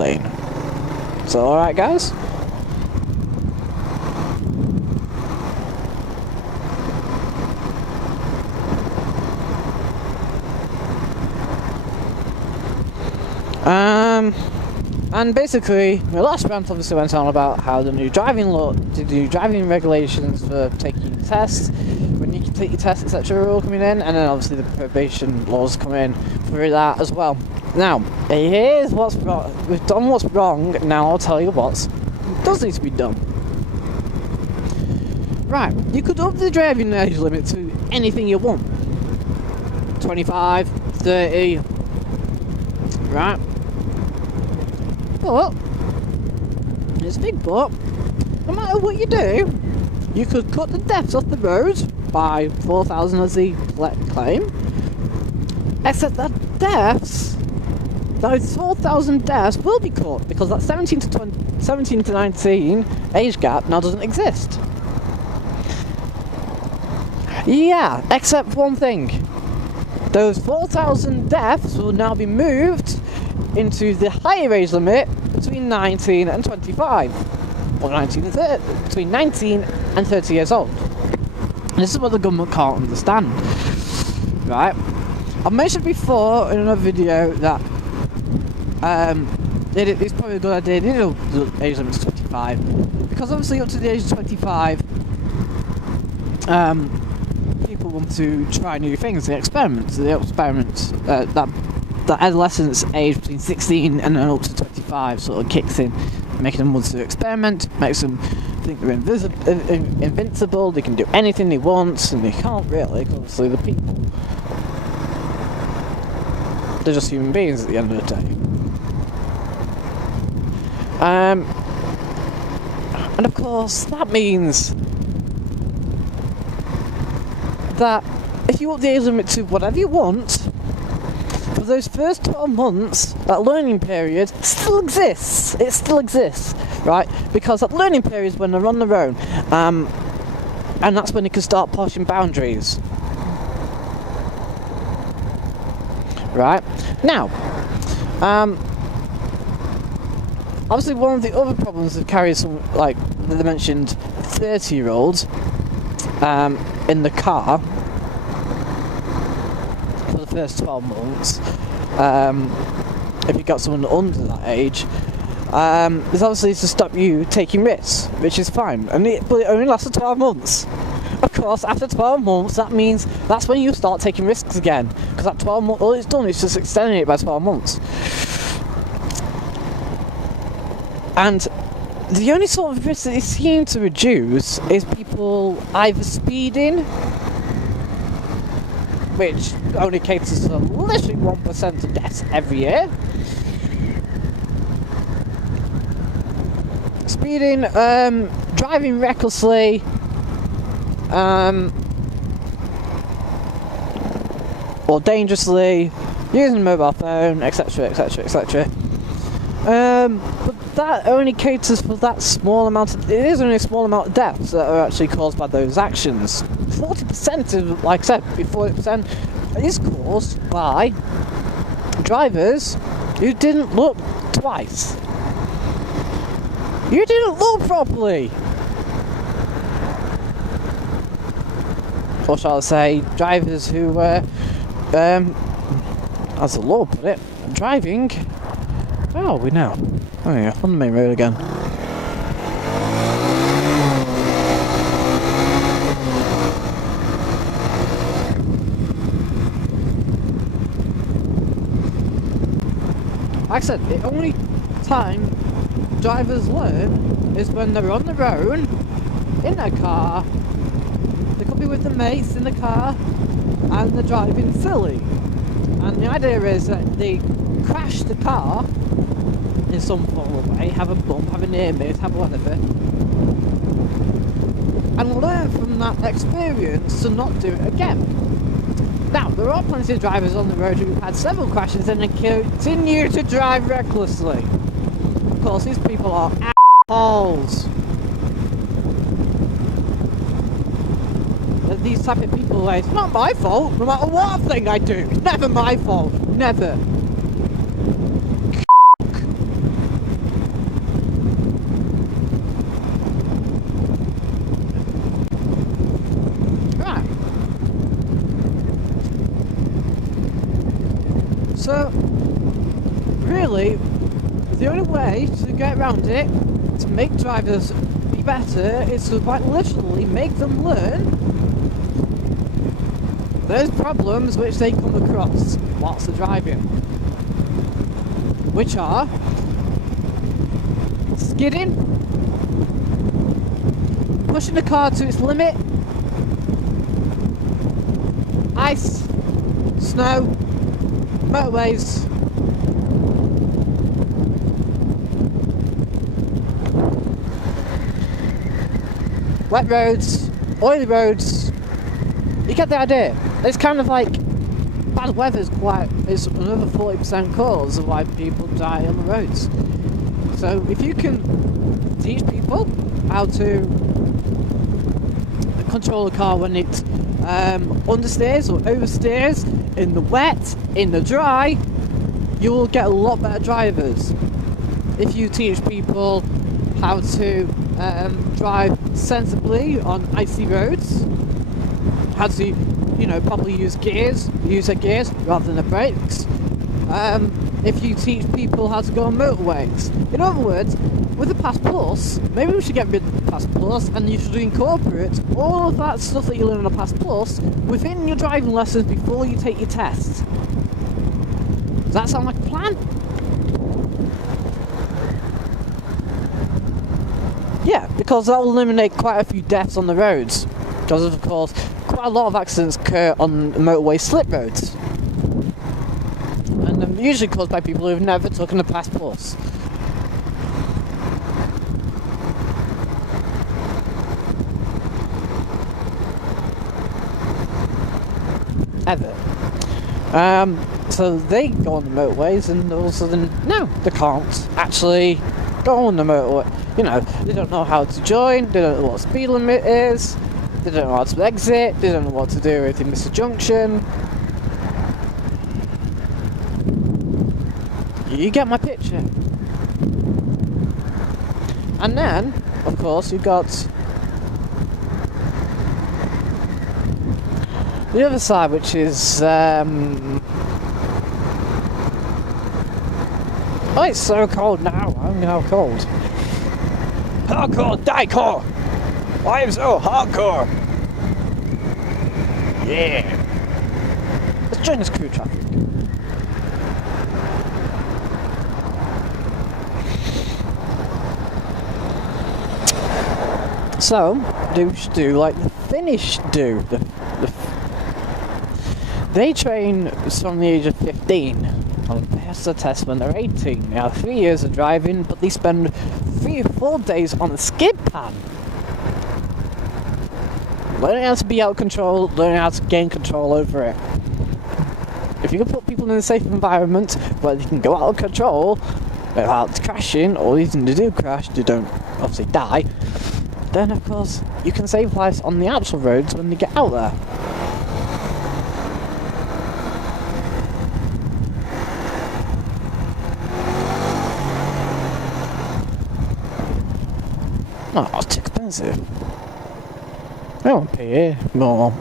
explain. So, alright guys? And basically, my last rant obviously went on about how the new driving regulations for taking tests, when you can take your tests, etc., are all coming in, and then obviously the probation laws come in for that as well. Now, here's what's wrong. We've done what's wrong, now I'll tell you what does need to be done. Right, you could up the driving age limit to anything you want. 25, 30, right? But, it's a big but, no matter what you do, you could cut the deaths off the road by 4,000 as the claim, except that those 4,000 deaths will be cut because that 17 to 19 age gap now doesn't exist. Yeah, except one thing. Those 4,000 deaths will now be moved into the higher age limit between 19 and 25, or between 19 and 30 years old. And this is what the government can't understand, right? I've mentioned before in another video that it's probably a good idea, the age limit is 25, because obviously up to the age of 25, people want to try new things, the experiments, that adolescence age between 16 and then up to 25 sort of kicks in, making them want to experiment, makes them think they're invincible, they can do anything they want, and they can't really, because obviously the people, they're just human beings at the end of the day. And of course, that means that if you want the age limit to whatever you want, for those first 12 months, that learning period still exists. It still exists, right? Because that learning period is when they're on their own, and that's when you can start pushing boundaries. Right? Now, obviously one of the other problems that carries some, like they mentioned, 30-year-olds in the car for the first 12 months, if you got someone under that age, is obviously to stop you taking risks, which is fine, but it only lasts for 12 months. Of course, after 12 months, that means that's when you start taking risks again, because that 12 months, all it's done is just extending it by 12 months. And the only sort of risk that it seems to reduce is people either speeding, which only caters to literally 1% of deaths every year. Speeding, driving recklessly, or dangerously, using a mobile phone, etc, etc, etc. But that only caters for that small amount it is only a small amount of deaths that are actually caused by those actions. 40% is, like I said, 40% is caused by drivers who didn't look twice. You didn't look properly! Or shall I say, drivers who were, as the law put it, driving. Where are we now? Oh yeah, on the main road again. Like I said, the only time drivers learn is when they're on their own, in their car. They could be with their mates in the car, and they're driving silly. And the idea is that they crash the car in some form of way, have a bump, have a near miss, have whatever, and learn from that experience to not do it again. Now, there are plenty of drivers on the road who've had several crashes and they continue to drive recklessly. Of course, these people are assholes. These type of people, like, it's not my fault, no matter what thing I do, it's never my fault, never. the only way to get around it, to make drivers be better, is to quite literally make them learn those problems which they come across whilst they're driving. Which are skidding, pushing the car to its limit, ice, snow, motorways, wet roads, oily roads. You get the idea. It's kind of like bad weather is another 40% cause of why people die on the roads. So if you can teach people how to control a car when it understeers or oversteers, in the wet, in the dry, you will get a lot better drivers. If you teach people how to drive sensibly on icy roads, how to, properly use their gears rather than the brakes. If you teach people how to go on motorways. In other words, with the Pass Plus, maybe we should get rid of the Pass Plus and you should incorporate all of that stuff that you learn on the Pass Plus within your driving lessons before you take your test. Does that sound like a plan? Yeah, because that will eliminate quite a few deaths on the roads. Because of course, quite a lot of accidents occur on motorway slip roads. And they're usually caused by people who have never taken a Pass Plus. Ever. So they go on the motorways and all of a sudden, no, they can't actually go on the motorway. They don't know how to join, they don't know what speed limit is, they don't know how to exit, they don't know what to do if they miss a junction. You get my picture. And then, of course, you've got the other side, which is oh, it's so cold now. I'm now cold. Hardcore, diecore. I am so hardcore. Yeah. Let's join this crew traffic. So, we should do like the Finnish do. They train from the age of 15 and pass the test when they're 18. They have 3 years of driving, but they spend 3 or 4 days on a skid pad. Learning how to be out of control, learning how to gain control over it. If you can put people in a safe environment where they can go out of control without crashing, or even they do crash, they don't obviously die, then of course you can save lives on the actual roads when they get out there. Oh, it's expensive. I won't pay more.